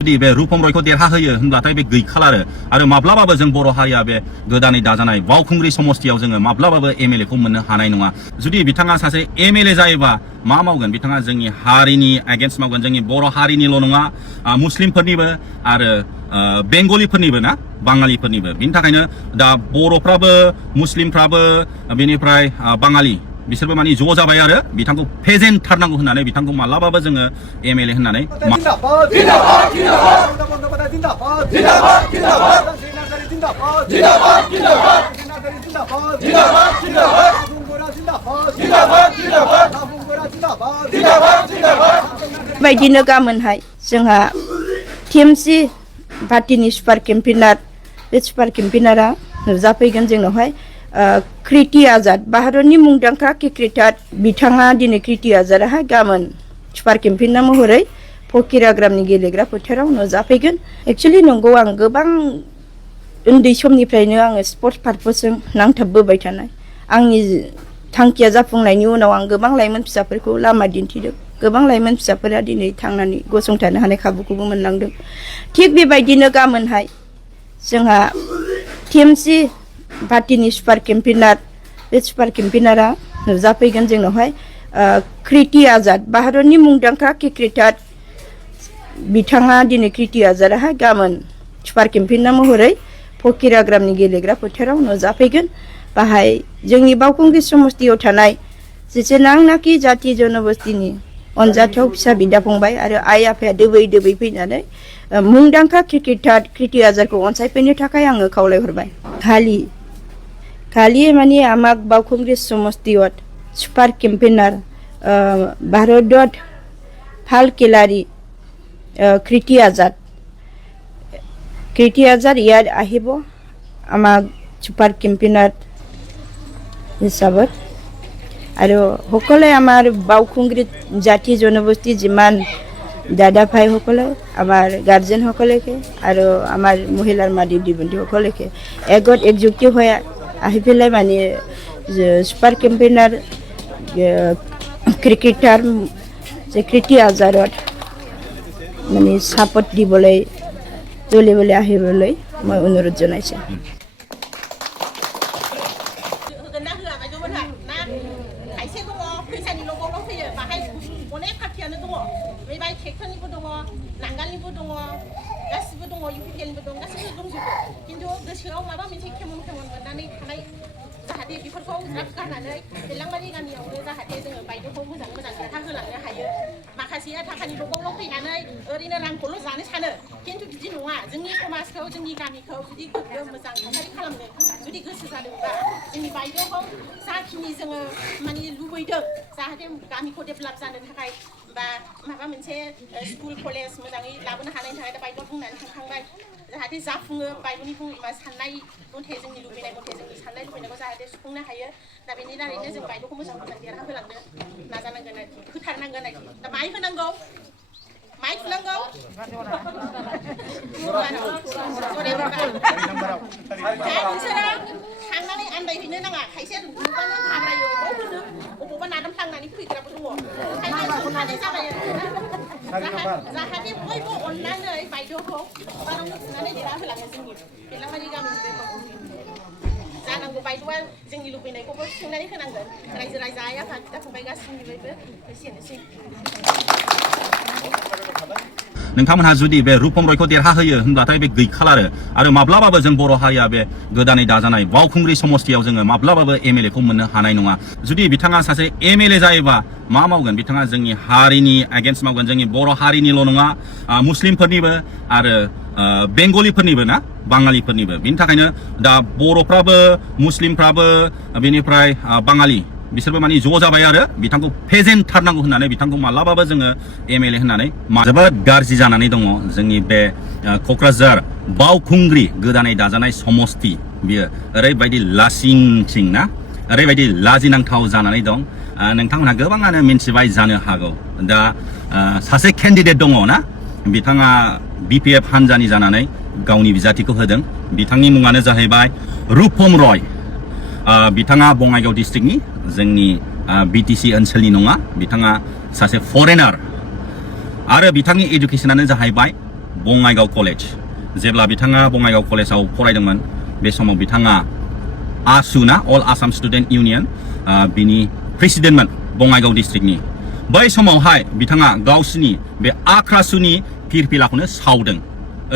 जुदि बे रुपम रयखौ देरहाहोयो होनब्लाथाय बे गैखाला आरो माब्लाबाबो जों बर' हारिया बे गोदानै दाजानाय बावखुंग्रि समस्तियाव जोङो माब्लाबाबो एमएलए खौ मोननो हानाय नङा। जुदि बिथाङा सासे एमएलए जायोबा मा मावगोन? बिथाङा जोंनि हारिनि एगेन्स्ट मावगोन, जोंनि बर' हारिनिल' नङा, मुस्लिमफोरनिबो आरो बेंगलिफोरनिबो ना, बाङालिफोरनिबो। बिनि थाखायनो दा बर'फ्राबो मुस्लिमफ्राबो बेनिफ्राय बाङालि बिसोरबो माने ज' जाबाय आरो बिथांखौ फेजेनथारनांगौ होननानै बिथांखौ मालाबाबो जोङो एमएलए होननानै बायदिनो गाबोनहाय जोंहा टिएमसि पार्टिनि सुपार केम्पेनार, बे सुपार केम्पेनारा नुजाफैगोन जोंनावहाय कृति आजाद, भारतनि मुंदांखा क्रिकेटार बिथाङा दिनै कृति आजादाहाय गाबोन सुपार केम्पेनार महरै फकिराग्रामनि गेलेग्रा फोथाराव नुजाफैगोन। एक्सुवेलि नंगौ, आं गोबां उन्दै समनिफ्रायनो आङो स्पर्ट्स पार्पसजों नांथाबबोबाय थानाय। आंनि थांखिया जाफुंनायनि उनाव आं गोबां लाइमोन फिसाफोरखौ लामा दिन्थिदों। गोबां लाइमोन फिसाफोरा दिनै थांनानै गसंथानो हानाय खाबुखौबो मोनलांदों। थिग बेबायदिनो गाबोनहाय जोंहा टिएमसि पार्टिनि सुपार केम्पेनार, बे सुपार केम्पेनारा नुजाफैगोन जोंनावहाय कृति आजाद, भारतनि मुंदांखा क्रिकेटार बिथाङा दिनै कृति आजादाहाय गाबोन सुपार केम्पेनार महरै फकिराग्रामनि गेलेग्रा फोथाराव नुजाफैगोन। बाहाय जोंनि बावखुंग्रि समस्तियाव थानाय जेसेबांनाखि जाथि जनबस्तिनि अनजाथाव फिसा बिदा फंबाय आरो आइ आफाया दोबै दोबै फैनानै मुंदांखा क्रिकेटार कृति आजादखौ अनसायफैनो थाखाय आङो खावलायहरबाय। खालि माने आमाक बावखुंग्रि समस्तियात सुपार केम्पेनार भारतत ভাল খেলাড়ী कृति आজাদ ইয়াত আহিব আমাক সুপাৰ কেম্পেইনাৰ হিচাপত। আৰু সকলে আমাৰ বাওখুংগ্ৰীত জাতি জনগোষ্ঠী যিমান দাদা ভাইসকলে, আমাৰ গাৰ্জেনসকলকে আৰু আমাৰ মহিলাৰ মা দেৱী বন্ধুসকলকে একযুক্তি হৈ আহি পেলাই মানে সুপাৰ কেম্পেইনাৰ ক্ৰিকেটাৰ যে कृति आजादত মানে সাপোর্ট দিবলৈ জ্বলিবলৈ আহিবলৈ মই অনুৰোধ জনাইছোঁ। जाहाथे बेफोरखौ ज्राब गारनानै दैलांबारि गामियावनो जाहाथे जोङो बायद'खौ मोजां देरहाहोलांनो हायो। माखासेया थाखानि लबावल' फैनानै ओरैनो रांखौल' जानो सानो, खिन्थु बिदि नङा। जोंनि समाजखौ, जोंनि गामिखौ जुदि गोग्गो मोजां थासारि खालामनो जुदि गोसो जादोंबा जोंनि बायद'खौ जाखिनि जोङो माने लुबैदों, जाहाथे गामिखौ डेभेलप जानो थाखाय बा माबा मोनसे स्कुल कलेज मोजाङै लाबोनो हानायनि थाखाय दा बायद'आ बुंनानै थांखांबाय, जाहाथे जाफुङो बायद'नि साननाय मथे, जोंनि लुबैनाय मथे जोंनि साननाय लुबैनायखौ जाहाथे सुफुंनो हायो। दा बेनि दारैनो जों बायद'खौ मोजां देरहाहोलांनो नाजानांगोन आरोखि, होथारनांगोन आरोखि। दा माइ होनांगौ, माइ थुनांगौ, नोंसोरो थांनानै आन्दायहैनो नाङा। खायसे नुबानो घाबरायो, अबावबा नादामफ्लांनानै फैग्राबो दङ। ओंखायनो जाबाय जाहाथे बयबो अननानै बायद'खौ बारावनो थुनानै देरहाहोलाङो। जोंनि दैलांबारि गामिनि बे जानांगौ बायद'आ जोंनि लुबैनायखौबो सुफुंनानै होनांगोन। रायजो राजा आइ आफा बिदा फंबाय गासैनिबो एसेनोसै। नोंथांमोनहा जुदि बे रुपम रयखौ देरहाहोयो होनब्लाथाय बे गैखाला आरो माब्लाबाबो जों बर' हारिया बे गोदानै दाजानाय बावखुंग्रि समस्तियाव जोङो माब्लाबाबो एमएलए खौ मोननो हानाय नङा। जुदि बिथाङा सासे एमएलए जायोबा मा मावगोन? बिथाङा जोंनि हारिनि एगेन्स्ट मावगोन, जोंनि बर' हारिनिल' नङा, मुस्लिमफोरनिबो आरो बेंगलिफोरनिबो ना, बाङालिफोरनिबो। बिनि थाखायनो दा बर'फ्राबो मुस्लिमफ्राबो बेनिफ्राय बाङालि बिसोरबो माने ज' जाबाय आरो बिथांखौ फेजेनथारनांगौ होननानै बिथांखौ मालाबाबो जोङो एमएलए होननानै जोबोद गाज्रि जानानै दङ। जोंनि बे क'क्राझार बावखुंग्रि गोदानै दाजानाय समस्ति, बियो ओरैबायदि लासिंसिं ना, ओरैबायदि लाजिनांथाव जानानै दं। नोंथांमोनहा गोबाङानो मिन्थिबाय जानो हागौ। दा सासे केन्डिडेट दङ ना, बिथाङा बिपिएफ हानजानि जानानै गावनि बिजाथिखौ होदों। बिथांनि मुङानो जाहैबाय रुपम रय। बिथाङा बङाइगाव डिस्ट्रिक्टनि, जोंनि बिटिसि ओनसोलनि नङा। बिथाङा सासे फरेनार आरो बिथांनि एडुकेसनानो जाहैबाय बङाइगाव कलेज जेब्ला बिथाङा बङाइगाव कलेजाव फरायदोंमोन बे समाव बिथाङा आसुना अल आसाम स्टुडेन्ट इउनियन बिनि प्रेसिडेन्टमोन बङाइगाव डिस्ट्रिक्टनि बै समावहाय बिथाङा गावसिनि बे आख्रासुनि फिरफिलाखौनो सावदों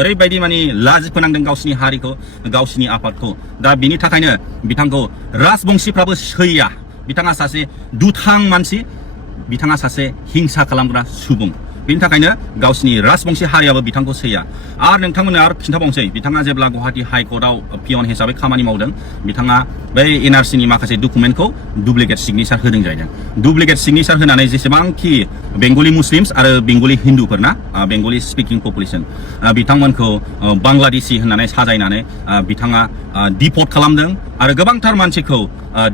ओरैबायदि माने लाजि फोनांदों गावसिनि हारिखौ गावसिनि आफादखौ दा बिनि थाखायनो बिथांखौ राजबंशीफ्राबो सैया बिथाङा सासे दुथां मानसि बिथाङा सासे हिंसा खालामग्रा सुबुं बिनि थाखायनो गावसिनि राजबंशी हारियाबो बिथांखौ सैया आरो नोंथांमोननो आरो खिन्थाबावनोसै बिथाङा जेब्ला गुवाहाटी हाइकर्टआव पियन हिसाबै खामानि मावदों बिथाङा बै एनआरसिनि माखासे डकुमेन्टखौ डुप्लिकेट सिगनेचार होदों जाहैदों डुप्लिकेट सिगनेचार होनानै जेसेबांखि बेंगलि मुस्लिम्स आरो बेंगलि हिन्दुफोर ना बेंगलि स्पिकिं पपुलेसन बिथांमोनखौ बांलादेशी होननानै साजायनानै बिथाङा डिपर्ट खालामदों आरो गोबांथार मानसिखौ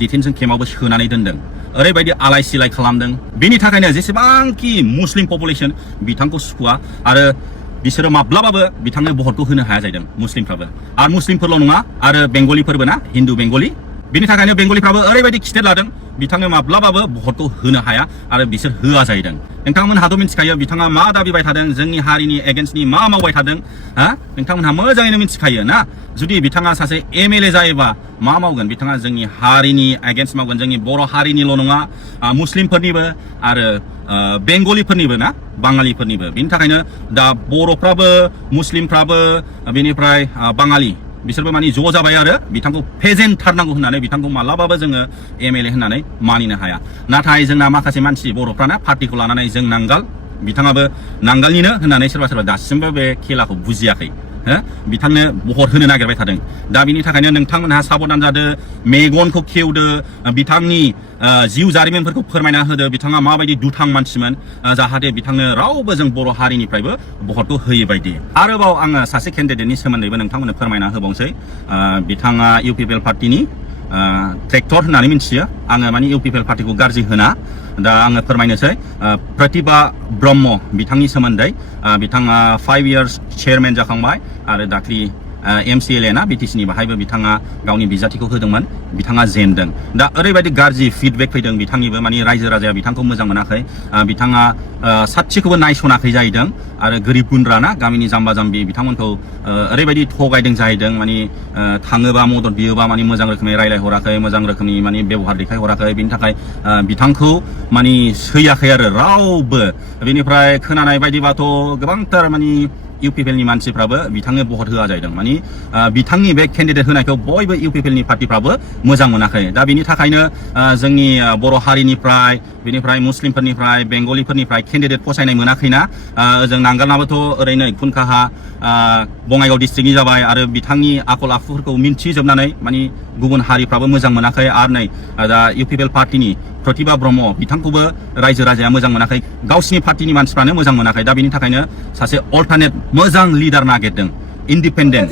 डिटेनसन केम्पआवबो सोनानै दोनदों ओरैबायदि आलाय सिलाय खालामदों बेनि थाखायनो जेसेबांखि मुस्लिम पपुलेसन बिथांखौ सुखुवा आरो बिसोरो माब्लाबाबो बिथांनो भटखौ होनो हाया जाहैदों मुस्लिमफ्राबो आरो मुस्लिमफोरल' नङा आरो बेंगलिफोरबो ना हिन्दु बेंगलि बिनि थाखायनो बेंगलिफ्राबो ओरैबायदि खिथेर लादों बिथांनो माब्लाबाबो भटखौ होनो हाया आरो बिसोर होआ जाहैदों नोंथांमोनहाथ' मिथिखायो बिथाङा मा दाबिबाय थादों जोंनि हारिनि एगेन्स्टनि मा मावबाय थादों नोंथांमोनहा मोजाङैनो मिथिखायो ना जुदि बिथाङा सासे एमएलए जायोबा मा मावगोन बिथाङा जोंनि हारिनि एगेन्स्ट मावगोन जोंनि बर' हारिनिल' नङा मुस्लिमफोरनिबो आरो बेंगलिफोरनिबो ना बाङालिफोरनिबो बिनि थाखायनो दा बर'फ्राबो मुस्लिमफ्राबो बेनिफ्राय बाङालि बिसोरबो माने ज' जाबाय आरो बिथांखौ फेजेनथारनांगौ होननानै बिथांखौ मालाबाबो जोङो एमएलए होननानै मानिनो हाया नाथाय जोंना माखासे मानसि बर'फ्राना पार्टिखौ लानानै जों नांगाल बिथाङाबो नांगालनिनो होननानै सोरबा सोरबा दासिमबो बे खेलाखौ बुजियाखै बिथांनो भट होनो नागिरबाय थादों दा बिनि थाखायनो नोंथांमोनहा साबधान जादो मेगनखौ खेवदो बिथांनि जिउ जारिमिनफोरखौ फोरमायना होदो बिथाङा माबायदि दुथां मानसिमोन जाहाथे बिथांनो रावबो जों बर' हारिनिफ्रायबो भटखौ होयै बायदि आरोबाव आङो सासे केन्डिडेटनि सोमोन्दैबो नोंथांमोननो फोरमायना होबावनोसै बिथाङा इउपिपिएल पार्टिनि ट्रेक्टर होननानै मिथियो आङो माने इउपिपिएल पार्टिखौ गाज्रि होना दा आङो फोरमायनोसै प्रतिभा ब्रह्म बिथांनि सोमोन्दै बिथाङा 5 इयार्स चेयारमेन जाखांबाय आरो दाख्लि एमसिएलए ना बिटिसिनि बाहायबो बिथाङा गावनि बिजाथिखौ होदोंमोन बिथाङा जेनदों दा ओरैबायदि गाज्रि फिडबेक फैदों बिथांनिबो माने रायजो राजाया बिथांखौ मोजां मोनाखै बिथाङा साथसेखौबो नायसनाखै जाहैदों आरो गोरिब गुन्द्रा ना गामिनि जाम्बा जाम्बि बिथांमोनखौ ओरैबायदि थगायदों जाहैदों माने थाङोबा मदद बियोबा माने मोजां रोखोमै रायलायहराखै मोजां रोखोमनि माने बेबहार देखायहराखै बिनि थाखाय बिथांखौ माने सैयाखै आरो रावबो बेनिफ्राय खोनानाय बायदिबाथ' गोबांथार माने इउपिपिएलनि मानसिफ्राबो बिथांनो भट होआ जाहैदों माने बिथांनि बे केन्डिडेट होनायखौ बयबो इउपिपिएलनि पार्टिफ्राबो मोजां मोनाखै दा बिनि थाखायनो जोंनि बर' हारिनिफ्राय बेनिफ्राय मुस्लिमफोरनिफ्राय बेंगलिफोरनिफ्राय केन्डिडेट फसायनाय मोनाखैना जों नांगालनाबोथ' ओरैनो खुनखाहा बङाइगाव डिस्ट्रिक्टनि जाबाय आरो बिथांनि आखल आखुफोरखौ मिन्थिजोबनानै माने गुबुन हारिफ्राबो मोजां मोनाखै आरो नै दा इउपिपिएल पार्टिनि प्रतिभा ब्रह्म बिथांखौबो रायजो राजाया मोजां मोनाखै गावसिनि पार्टिनि मानसिफ्रानो मोजां मोनाखै दा बिनि थाखायनो सासे अल्टारनेट मोजां लिडार नागिरदों इन्डिपेन्डेन्ट